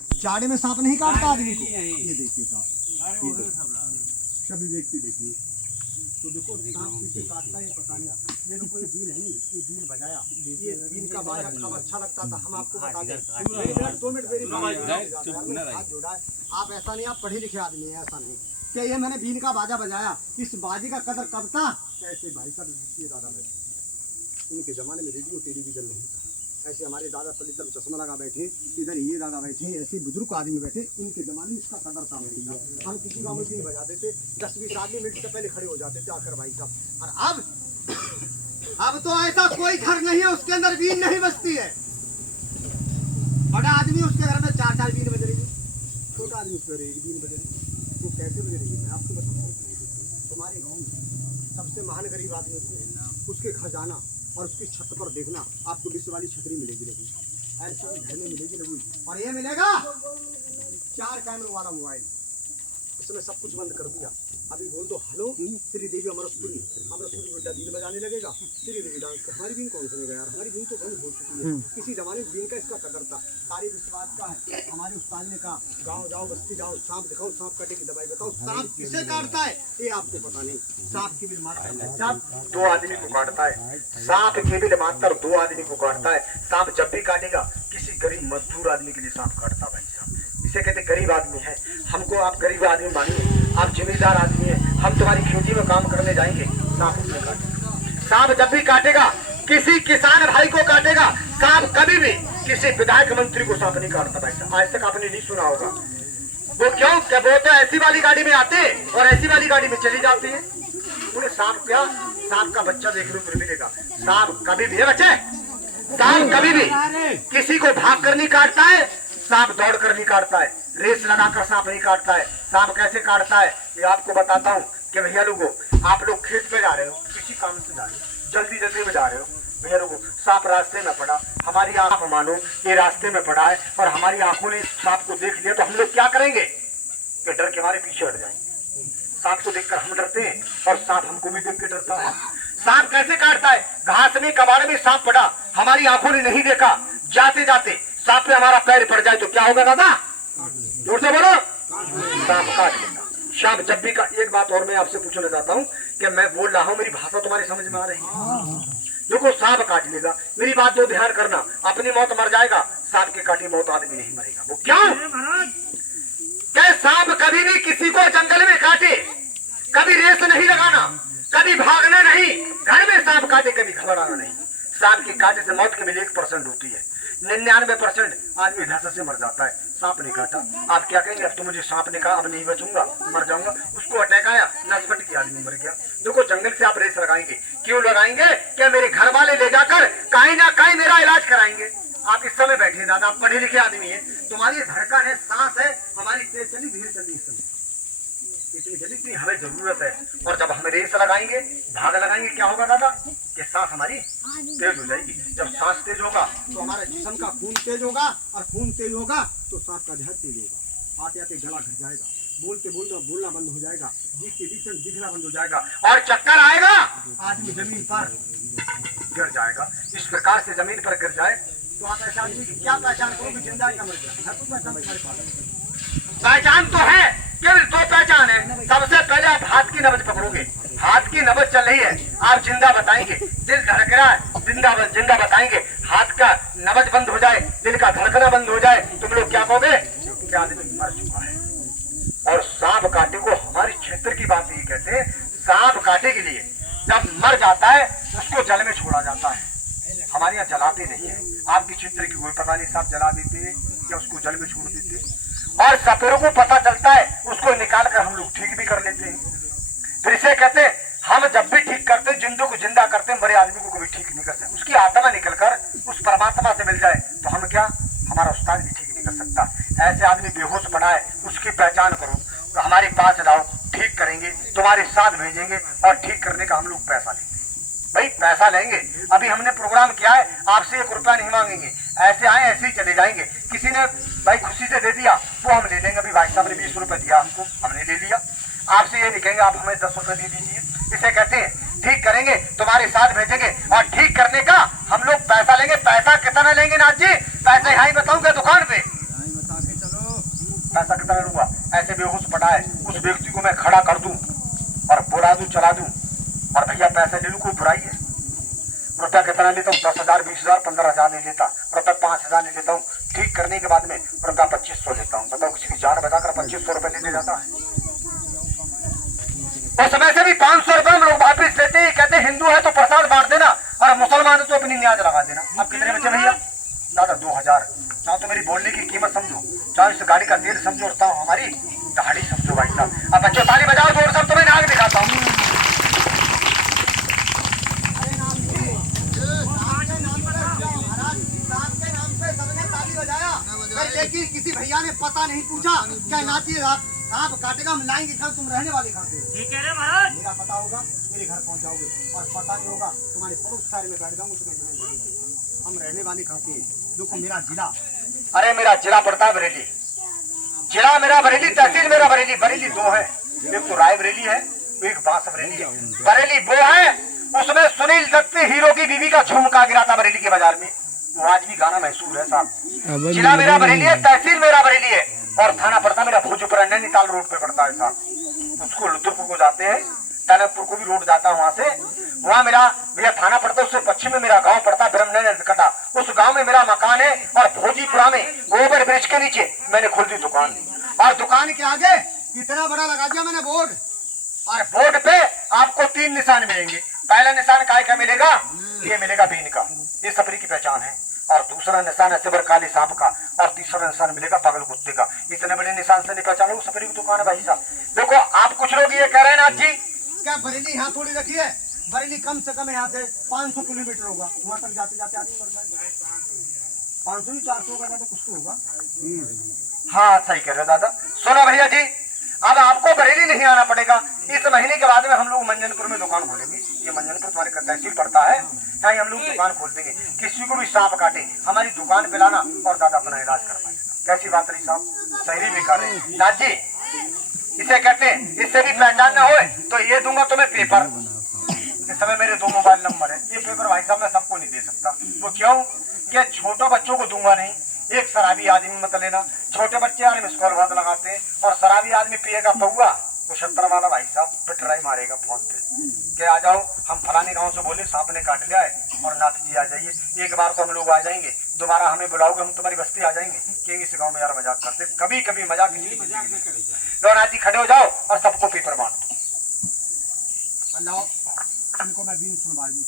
चाड़े में सांप नहीं काटता आदमी को। ये देखिए साहब, सभी व्यक्ति देखिए तो देखो सांप किसे काटता है पता नहीं। ये कोई बीन है, ये बीन बजाया, ये बीन का बाजा कब अच्छा लगता था हम आपको बता दें। 2 मिनट मेरी हाथ जोड़ा है। आप ऐसा नहीं, आप पढ़े लिखे आदमी है, ऐसा नहीं क्या ये मैंने बीन का बाजा बजाया, इस बाजे का कदर कब था। ऐसे भाई साहब ये दादा बैठे, इनके जमाने में रेडियो टेलीविजन नहीं था। ऐसे हमारे दादा पल्ली तरफ चश्मा लगा बैठे, इधर ये दादा बैठे, ऐसे बुजुर्ग आदमी बैठे, इनके जमाने में इसका कदर था। हम किसी का नहीं बजा देते, 10-20 आदमी मिनट से पहले खड़े हो जाते थे आकर भाई साहब। और अब तो ऐसा कोई घर नहीं है उसके अंदर बीन नहीं बजती है। बड़ा आदमी उसके घर में 4-4 बीन बज रही है, छोटा आदमी उसके घर 1 बीन बज रही है। वो कैसे बज रही है मैं आपको बताऊँ। तुम्हारे गाँव में सबसे महान गरीब आदमी उसके घर जाना और उसकी छत पर देखना, आपको विश्व वाली छतरी मिलेगी लगी, ऐसा घर में मिलेगी लगी। और ये मिलेगा 4 कैमरे वाला मोबाइल, इसमें सब कुछ बंद कर दिया। अभी बोल दो हेलो श्री देवी अमरसपुरी, अमरसपुरी बेटा बीन बजाने लगेगा। श्री देवी डांस कर, हमारी बीन कौन सुनेगा यार, हमारी बीन तो बंद हो चुकी है। किसी जमाने में बीन का इसका कदर था, सारी विश्वास का है। हमारे उस्ताद ने कहा गाँव जाओ बस्ती जाओ, सांप दिखाओ, सांप काटे की दवाई बताओ। सांप किसे काटता है ये आपको पता नहीं। सांप की बिल मारता है, सांप 2 आदमी को काटता है। सांप की बिल मारता 2 आदमी को काटता है। सांप जब भी काटेगा किसी गरीब मजदूर आदमी के लिए सांप काटता है। इसे कहते गरीब आदमी है। हमको आप गरीब आदमी मानिए, आप जिम्मेदार आदमी है, हम तुम्हारी खेती में काम करने जाएंगे, सांप उसे काटेगा। सांप जब भी काटेगा किसी किसान भाई को काटेगा। सांप कभी भी किसी विधायक मंत्री को सांप नहीं काटता भाई साहब, आज तक आपने नहीं सुना होगा। वो क्यों, क्या वो तो ऐसी वाली गाड़ी में आते और ऐसी वाली गाड़ी में चली जाती है। उन्हें सांप क्या, सांप का बच्चा देखने को मिलेगा। सांप कभी भी है बच्चे, सांप कभी भी किसी को भाग कर नहीं काटता है, सांप दौड़ कर नहीं काटता है, रेस लगाकर सांप नहीं काटता है। सांप कैसे काटता है ये आपको बताता हूँ कि भैया लोगों, आप लोग खेत में जा रहे हो, किसी काम से जा रहे हो, जल्दी जल्दी में जा रहे हो, भैया लोगों सांप रास्ते में पड़ा, हमारी आंख मानो ये रास्ते में पड़ा है और हमारी आंखों ने सांप को देख लिया तो हम लोग क्या करेंगे कि डर के हमारे पीछे हट जाएंगे। सांप को देखकर हम डरते हैं और सांप हमको भी देख के डरता है। सांप कैसे काटता है, घास में कबाड़ में सांप पड़ा, हमारी आंखों ने नहीं देखा, जाते जाते सांप पे हमारा पैर पड़ जाए तो क्या होगा दादा, जोर से बोलो, सांप काट लेगा। सांप जब भी का, एक बात और मैं आपसे पूछना चाहता हूँ कि मैं बोल रहा हूँ मेरी भाषा तुम्हारी समझ में आ रही है। देखो सांप काट लेगा, मेरी बात तो ध्यान करना, अपनी मौत मर जाएगा, सांप की काटी मौत आदमी नहीं मरेगा। वो क्यों, क्या सांप कभी भी किसी को जंगल में काटे, कभी रेस नहीं लगाना, कभी भागना नहीं, घर में सांप काटे कभी घबराना नहीं। सांप की काटे से मौत केवल 1% होती है, 99% आदमी धस से मर जाता है। सांप ने काटा, आप क्या कहेंगे, अब तो मुझे सांप ने कहा अब नहीं बचूंगा, मर जाऊंगा। उसको अटैक आया, नसबट की आदमी मर गया। देखो जंगल से आप रेस लगाएंगे, क्यों लगाएंगे, क्या मेरे घर वाले ले जाकर कहीं ना कहीं मेरा इलाज कराएंगे। आप इस समय बैठे दादा, आप पढ़े लिखे आदमी है, तुम्हारी धड़कन है, सांस है, हमारी तेज चली धीरे चली, इतनी जल्दी इतनी हमें जरूरत है। और जब हम रेस लगाएंगे, भाग लगाएंगे, क्या होगा दादा कि सांस हमारी तेज हो जाएगी। जब सांस तेज होगा तो हमारे जिस्म का खून तेज होगा, और खून तेज होगा तो सांस का जहर तेज होगा। आते आते गला घट जाएगा, बोलते बोलते बोलना बंद हो जाएगा, दिखना बंद हो जाएगा, और चक्कर आएगा, आदमी जमीन पर गिर जाएगा। इस प्रकार से जमीन पर गिर जाए तो आप ऐसा आदमी की क्या पहचान करोगे, जिंदा या मर गया। पहचान तो है, केवल 2 पहचान है। सबसे पहले आप हाथ की नब्ज पकड़ोगे, हाथ की नब्ज चल रही है, आप जिंदा बताएंगे, दिल धड़क रहा है, जिंदा बताएंगे। हाथ का नब्ज बंद हो जाए, दिल का धड़कना बंद हो जाए, तुम लोग क्या कहोगे कि आदमी मर चुका है। और सांप काटे को हमारे क्षेत्र की बात ये कहते हैं, सांप काटे के लिए जब मर जाता है उसको जल में छोड़ा जाता है। हमारे यहाँ जलाते नहीं है, आपके क्षेत्र की कोई पता नहीं, सांप जला देते या उसको जल में छोड़ देते, और सपेरों को पता चलता है, उसको निकाल कर हम लोग ठीक भी कर लेते हैं। फिर इसे कहते हैं, हम जब भी ठीक करते हैं, जिंदों को जिंदा करते हैं, मरे आदमी को कभी ठीक नहीं कर सकते। उसकी आत्मा निकलकर उस परमात्मा से मिल जाए तो हम क्या, हमारा उस्ताद भी ठीक नहीं कर सकता। ऐसे आदमी बेहोश पड़ा है, उसकी पहचान करो तो हमारे पास लाओ, ठीक करेंगे, तुम्हारे साथ भेजेंगे, और ठीक करने का हम लोग पैसा लेंगे। भाई पैसा लेंगे, अभी हमने प्रोग्राम किया है, आपसे 1 रुपया नहीं मांगेंगे, ऐसे आए ऐसे ही चले जाएंगे। किसी ने भाई खुशी से दे दिया वो हम ले लेंगे, अभी भाई साहब ने 20 रुपए दिया हमको, हमने ले लिया। आपसे ये नहीं कहेंगे आप हमें 10 रुपए दे दीजिए। इसे कहते हैं ठीक करेंगे, तुम्हारे साथ भेजेंगे, और ठीक करने का हम लोग पैसा लेंगे। पैसा कितना लेंगे नाथ जी, पैसा यहाँ ही बताऊंगा दुकान पे, पैसा कितना लूंगा? ऐसे बेहोश पड़ा है, उस व्यक्ति को मैं खड़ा कर दूं और बुला दूं, चला दूं और भैया पैसे ले लूं, कोई बुराई है? रुपया कितना लेता हूँ? 10,000, 20,000, 15,000 नहीं लेता, रुपया 5,000 नहीं लेता हूँ। ठीक करने के बाद में रुपया 2500 लेता हूँ। बताओ, किसी की जान बचाकर 2500 रुपये लेने जाता है? उस समय से भी 500 रुपये हम लोग वापिस लेते हैं, कहते हैं हिंदू है तो प्रसाद बांट देना और मुसलमान है तो अपनी न्याज लगा देना। अब कितने बचे भैया? दादा 2000। चाहो तो मेरी बोलने की कीमत समझो, चाहो इस गाड़ी का तेल समझो, और हमारी गाड़ी समझो भाई साहब। अब बच्चों ताली बजाओ जोर से, तुम्हें नाक दिखाता हूँ। किसी भैया ने पता नहीं पूछा क्या नाचिए आप काटेगा, हम लाएंगे कल, तुम रहने वाले कहाँ से? ठीक है महाराज, मेरा पता होगा मेरे घर पहुँच जाओगे, और पता नहीं होगा तुम्हारे पड़ोस सारे में बैठ जाऊंगा, तुम्हें हम रहने वाले कहाँ से? देखो मेरा जिला, अरे मेरा जिला पड़ता है बरेली, जिला मेरा बरेली, तहसील मेरा बरेली। बरेली दो है, एक तो राय बरेली है, एक बांस बरेली है। बरेली वो है, उसमें सुनील दत्त हीरो की बीवी का झुमका गिरा था बरेली के बाजार में, वो आज भी गाना मशहूर है साहब। जिला मेरा बरेली है, तहसील मेरा बरेली है, और थाना पड़ता मेरा भोजपुर, नैनीताल रोड पे पड़ता है साहब। उसको लुत्फपुर को जाते हैं, टनकपुर को भी रोड जाता है वहां से, वहाँ मेरा भैया थाना पड़ता है। उससे पश्चिम में मेरा गांव पड़ता है ब्रह्मनगरकटा, उस गांव में मेरा मकान है। और भोजीपुरा में ओवर ब्रिज के नीचे मैंने खोल दी दुकान, और दुकान के आगे इतना बड़ा लगा दिया मैंने बोर्ड, और बोर्ड पे आपको 3 निशान मिलेंगे। पहला निशान काय का मिलेगा? ये मिलेगा बीन का, ये सपरी की पहचान है। और दूसरा निशान है सिबर काली सांप का, और तीसरा निशान मिलेगा पागल कुत्ते का। इतने बड़े निशान से नहीं पहचान, वो सपरी की दुकान है भाई साहब। देखो आप कुछ लोग ये कह रहे हैं ना जी, क्या बरेली यहाँ थोड़ी रखी है? बरेली कम से कम यहाँ से 500 किलोमीटर होगा, वहाँ तक जाते जाते आदमी मर जाए। 500 400 होगा, कुछ तो होगा। हाँ सही कह रहे दादा। सुनो भैया जी, अब आपको बरेली नहीं आना पड़ेगा। इस महीने के बाद में हम लोग मंजनपुर में दुकान खोलेंगे। ये मंजनपुर तुम्हारे तहसील पड़ता है, यहाँ हम लोग दुकान खोल देंगे। किसी को भी सांप काटे हमारी दुकान पे लाना, और दादा अपना इलाज करवाएगा। कैसी बात रही साहब? शहरी भी कर रहे नाथ जी, इसे कहते हैं, इससे भी पहचान न हो तो ये दूंगा तुम्हें पेपर। इस समय मेरे 2 मोबाइल नंबर है। ये पेपर भाई साहब मैं सबको नहीं दे सकता। वो क्यों? क्या छोटे बच्चों को दूंगा नहीं, एक शराबी आदमी मत लेना। छोटे बच्चे यार मिस कॉल बहुत लगाते हैं, और शराबी आदमी पिएगा पौआ तो 70 वाला भाई साहब पिटराई मारेगा फोन पे कि आ जाओ, हम फलाने गांव से बोले सांप ने काट लिया है, और नाथ जी आ जाइए। एक बार तो हम लोग आ जाएंगे, दोबारा हमें बुलाओगे, हम तुम्हारी बस्ती आ जाएंगे कि इस गांव में यार मजाक करते, कभी कभी मजाक तो नाथ जी खड़े हो जाओ और सबको पेपर बांट दो। अल्लाह इनको मैं भी सुनवा दूं।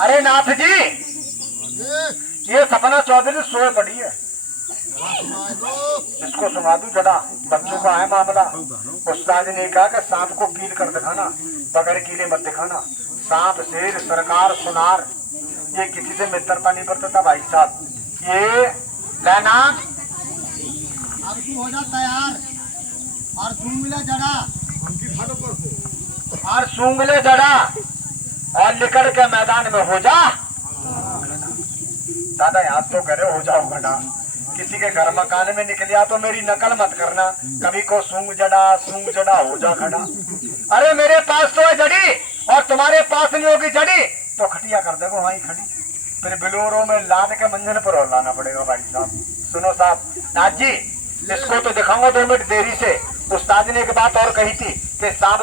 अरे नाथ जी, ये सपना चौधरी सोए पड़ी है, इसको सुना दूं जरा। बच्चों का है मामला। उस्ताद ने कहा कि सांप को कील कर दिखाना, बगैर कीले मत दिखाना। सांप, शेर, सरकार, सुनार, ये किसी से मित्रता नहीं बरतता भाई साहब। ये लेना अब तू हो जा तैयार, और तू मिला जरा और सूंघ ले जड़ा और निकल के मैदान में हो जा। दादा याद तो करे हो जाओ खड़ा, किसी के घर मकान में निकलिया तो मेरी नकल मत करना, कभी को सूंघ जड़ा हो जा खड़ा। अरे मेरे पास तो है जड़ी और तुम्हारे पास नहीं होगी जड़ी तो खटिया कर देगो वहीं खड़ी, फिर बिलोरों में लाद के मंजन पर और लाना पड़ेगा भाई साहब। सुनो साहब, नाथ जी इसको तो दिखाऊंगा 2 मिनट देरी से। उस्ताद ने एक बात और कही थी कि सांप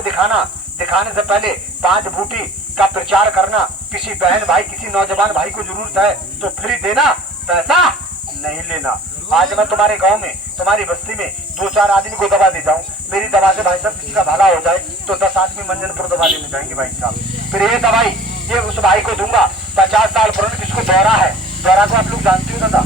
दिखाने से पहले 5 बूटी का प्रचार करना। किसी बहन भाई किसी नौजवान भाई को जरूरत है तो फ्री देना, पैसा नहीं लेना। आज मैं तुम्हारे गांव में तुम्हारी बस्ती में 2-4 आदमी को दवा दे जाऊं, मेरी दवा से भाई साहब किसी का भला हो जाए तो 10 आदमी मंजन पर दवा लेने जाएंगे भाई साहब। फिर ये दवाई ये उस भाई को दूंगा 50 साल पुराना जिसको दौरा है। दौरा को आप लोग जानते हो दादा,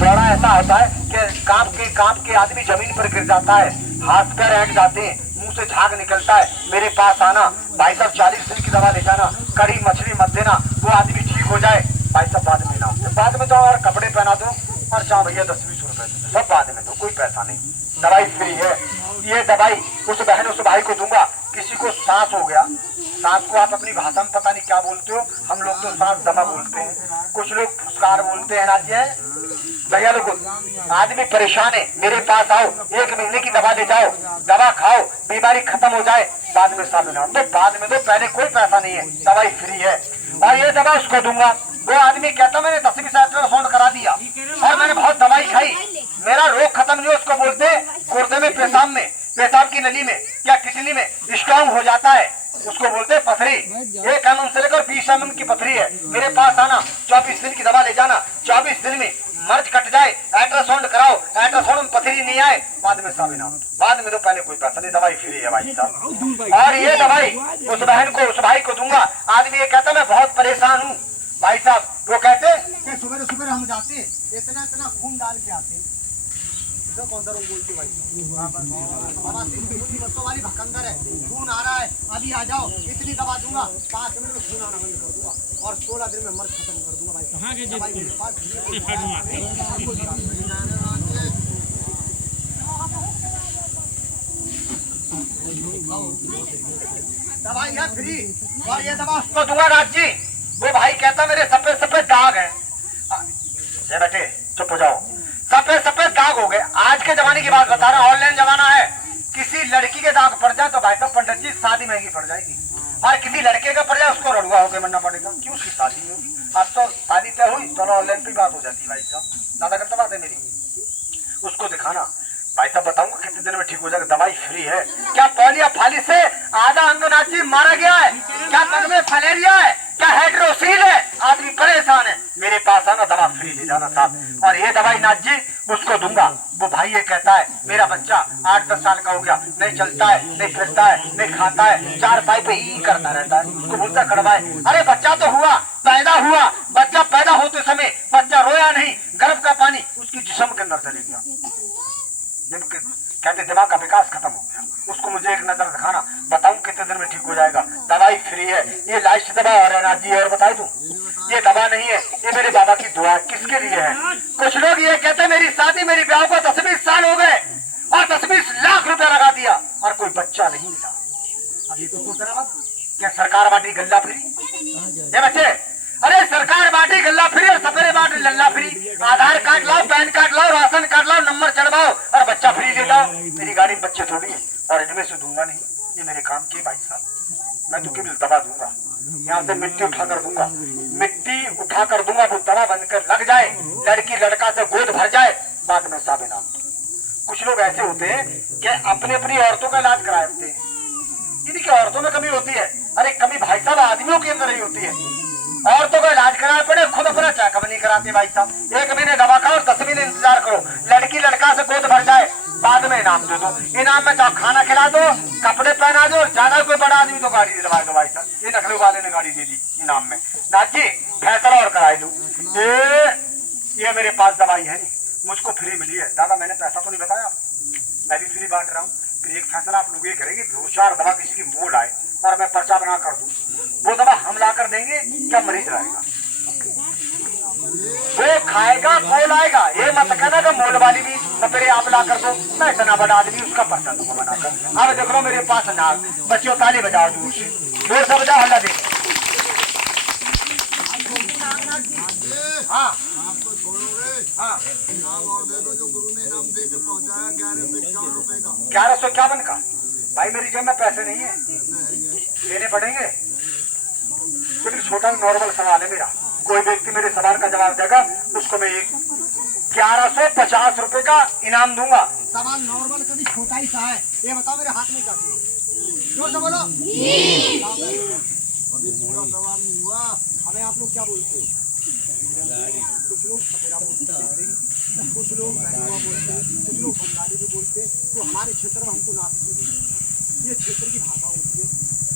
दौरा ऐसा होता है कि कांप के आदमी जमीन पर गिर जाता है, हाथ पैर हट जाते हैं, मुंह से झाग निकलता है। मेरे पास आना भाई साहब, 40 दिन की दवा ले जाना, कड़ी मछली मत देना, वो आदमी ठीक हो जाए भाई साहब। बाद में जाओ और कपड़े पहना दो और चाहो भैया 10-20 रुपए दो, सब बाद में दो, कोई पैसा नहीं, दवाई फ्री है। ये दवाई उस बहन उस भाई को दूंगा। किसी को सांस हो गया, सांस को आप अपनी भाषा में पता नहीं क्या बोलते हो, हम लोग तो सांस दमा बोलते हैं, कुछ लोग फुसकार बोलते हैं ना जी। भैया लोग आदमी परेशान है, मेरे पास आओ, 1 महीने की दवा ले जाओ, दवा खाओ, बीमारी खत्म हो जाए, बाद में साबित हो। तो बाद में तो पहले कोई पैसा नहीं है, दवाई फ्री है। और ये दवा उसको दूंगा। वो आदमी कहता मैंने 10वीं अल्ट्रासाउंड करा दिया और मैंने बहुत दवाई खाई, मेरा रोग खत्म नहीं। उसको बोलते गुर्दे में पेशाब की नली में या किडनी में स्ट्रांग हो जाता है, उसको बोलते हैं पथरी। 1 mm से लेकर 20 mm की पथरी है। मेरे पास आना, 24 दिन की दवा ले जाना, 24 दिन में मर्ज कट जाए, अल्ट्रासाउंड कराओ, अल्ट्रासाउंड में पथरी नहीं आए, बाद में साबित हो। बाद में तो पहले कोई पैसा नहीं, दवाई फ्री है भाई साहब। और ये दवाई उस बहन को उस भाई को दूंगा। आदमी ये कहता मैं बहुत परेशान हूँ भाई साहब, वो कहते कि सुबह हम जाते इतना खून डाल के आते, कौन सा रोग बोलते भाई, बच्चों वाली भकंदर है, खून आ रहा है, अभी आ जाओ, इतनी दवा दूंगा, 5 मिनट में खून आना बंद कर दूंगा और 16 दिन में मर्ज खत्म कर दूंगा भाई। दवाई है फ्री और ये दवा उसको दूंगा राज जी। वो भाई कहता मेरे सफेद सफेद दाग है, बेटे चुप हो जाओ, सफेद सफेद दाग हो गए। आज के जमाने की बात बता रहा हूं, ऑनलाइन जमाना है। किसी लड़की के दाग पड़ जाए तो भाई साहब पंडित जी शादी महंगी पड़ जाएगी, और किसी लड़के का पड़ जाए उसको रड़ुआ होकर मरना पड़ेगा। क्यों, उसकी शादी होगी। अब तो शादी तय हुई तो ऑनलाइन पे बात हो जाती है भाई साहब, ज्यादा करता बात है मेरी। उसको दिखाना भाई साहब, बताऊंगा कितने दिन में ठीक हो जाएगा, दवाई फ्री है। क्या पोलियो फाली से आधा अंगनाची मारा गया है, क्या तन में फलेरिया है, क्या हाइड्रोसील है, आदमी परेशान है, मेरे पास आना, दवा फ्री ले जाना साहब। और ये दवाई नाथ जी उसको दूंगा। वो भाई ये कहता है मेरा बच्चा 8-10 साल का हो गया, नहीं चलता है, नहीं फिरता है, नहीं खाता है, 4 पाई पे ही करता रहता है, उसको बोलता कड़वाए। अरे बच्चा तो हुआ, पैदा हुआ, बच्चा पैदा होते समय बच्चा रोया नहीं, गर्भ का पानी उसकी जिस्म के अंदर चले गया, कहते दिमाग का विकास खत्म हो गया। उसको मुझे एक नजर दिखाना, बताऊं कितने दिन में ठीक हो जाएगा, दवाई फ्री है। ये लास्ट दवा और है नाथ जी, और बताए तू ये दवा नहीं है, ये मेरे बाबा की दुआ है। किसके लिए है? कुछ लोग ये कहते मेरी शादी मेरी ब्याह को 10-20 साल हो गए और 10-20 लाख रुपया लगा दिया और कोई बच्चा नहीं मिला। अब ये तो सोच रहा क्या सरकार बांटी गल्ला फ्री? ये बच्चे, अरे सरकार बांटी गल्ला फ्री और सपेरे बांटी लल्ला फ्री। आधार कार्ड लाओ, पैन कार्ड लाओ, राशन कार्ड लाओ, नंबर चढ़वाओ और बच्चा फ्री ले जाओ। मेरी गाड़ी में बच्चे थोड़ी है और इनमें से दूंगा नहीं, ये मेरे काम के भाई साहब। मैं तो केवल दवा दूंगा, यहाँ से मिट्टी उठा कर दूंगा, मिट्टी उठा कर दूंगा, वो दवा बनकर लग जाए, लड़की लड़का से गोद भर जाए, बाद में साबित नाम। कुछ लोग ऐसे होते हैं कि अपने अपनी औरतों का इलाज कराते हैं, इनकी औरतों में कमी होती है। अरे कमी भाई साहब आदमियों के अंदर ही होती है। औरतों का इलाज कराना पड़े, खुद अपना चेकअप नहीं कराते भाई साहब। 1 महीने दवा खाओ, 10 महीने इंतजार करो, लड़की लड़का से गोद भर जाए, बाद में इनाम दे दो। इनाम में चाहे खाना खिला दो, कपड़े पहना दो, ज्यादा कोई बड़ा आदमी तो गाड़ी दिलवा दो भाई साहब। ये नखरे वाले ने गाड़ी दे दी इनाम में। नाथ जी फैसला और कराई दो, ये मेरे पास दवाई है नहीं, मुझको फ्री मिली है। दादा मैंने पैसा तो नहीं बताया, मैं भी फ्री बांट रहा हूँ। फिर एक फैसला आप लोग ये करेंगे, 2-4 दवा किसी की मोड़ आए और मैं पर्चा बना कर दूं, वो दवा हम ला कर देंगे, क्या मरीज रहेगा? वो खाएगा बोल आएगा। ये मत कहना कि मोल वाली भी सपेरे आप ला कर दो, मैं इतना बड़ा आदमी उसका पर्चा दूंगा बनाकर। अब देख लो मेरे पास नाग, बच्चों ताली बजाओ दूर से, दूर से बजाओ हल्ला दे। हाँ आपको छोड़ोगे? हाँ इनाम और दे दो जो गुरु ने इनाम दे के पहुंचाया 1151 रुपए का। 1151 का। भाई मेरी जेब में पैसे नहीं है, देने पड़ेंगे। लेकिन छोटा नॉर्मल सवाल है मेरा, कोई व्यक्ति मेरे सवाल का जवाब देगा उसको मैं 1150 रुपए का इनाम दूंगा। सवाल नॉर्मल कभी छोटा ही सा है। ये बताओ मेरे हाथ में क्या है? जोर से बोलो। अभी पूरा सवाल नहीं हुआ। हमें आप लोग क्या बोलते हो? कुछ लोग सपेरा बोलते हैं, कुछ लोग बैनुआ बोलते हैं, कुछ लोग बंगाली भी बोलते हैं। तो हमारे क्षेत्र में हमको नाथी बोलते हैं। ये क्षेत्र की भाषा होती है।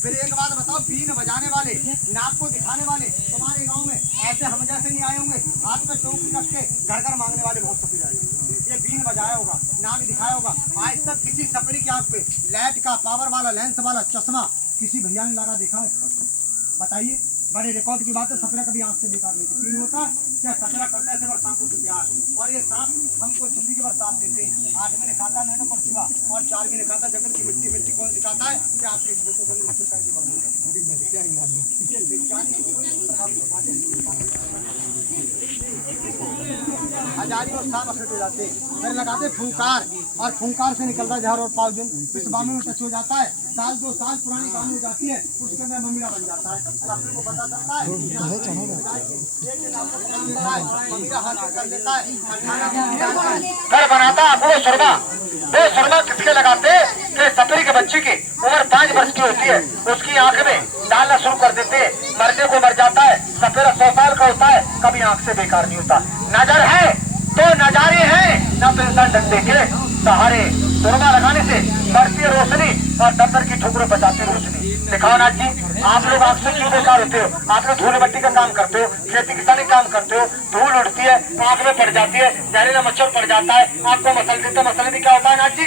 फिर एक बात बताओ, बीन बजाने वाले, नाक को दिखाने वाले तुम्हारे गांव में ऐसे हम जैसे नहीं आए होंगे? हाथ में टोकरी रख के घर घर मांगने वाले बहुत सपेरे आए होंगे। ये बीन बजाया होगा, नाक दिखाया होगा। आज तक किसी सपेरे की आंख पे लाइट का पावर वाला लेंस वाला चश्मा किसी भैया ने लगा देखा है? बताइए, बड़े रिकॉर्ड की बात है। सपेरा कभी आंख से बेकार नहीं तीन होता क्या? सपेरा करता है सांपों से प्यार, और ये सांप हमको जिंदगी भर साथ देते हैं। 8 महीने खाता मैंने पर छुआ, और 4 महीने खाता जगत की मिट्टी। मिट्टी कौन सिखाता है कि आपके फोटो को हजारी और सांप अखट हो जाते हैं। फिर लगाते फूंकार, और फूंकार से निकलता है जहर और पाउजन। इस बामे में टच हो जाता है, साल 2 साल पुरानी काम हो जाती है, उसके अंदर ममीरा बन जाता है। आपको को पता चलता है ममीरा हाथ कर लेता है। घर बनाता वो सुरमा, वो सुरमा किसके लगाते कि सपेरे के बच्चे की उम्र 5 वर्ष की होती है, उसकी आंख में डालना शुरू कर देते हैं, मरने को मर जाता है। सपेरा 100 साल का होता है, कभी आंख से बेकार नहीं होता। नजर है तो नजारे हैं, ना तो इंसान डंडे के सहारे। सुरमा लगाने से बढ़ती है रोशनी और दफ्तर की ठोकरें बचाती रोशनी। दिखाओ नाथ जी, आप लोग आंख से क्यों बेकार होते हो? आप लोग धूल मिट्टी का काम करते हो, खेती किसानी काम करते हो, धूल उड़ती है, आंख में पड़ जाती है, जहरीला मच्छर पड़ जाता है, आपको मसल देता। मसले भी क्या होता है नाथ जी?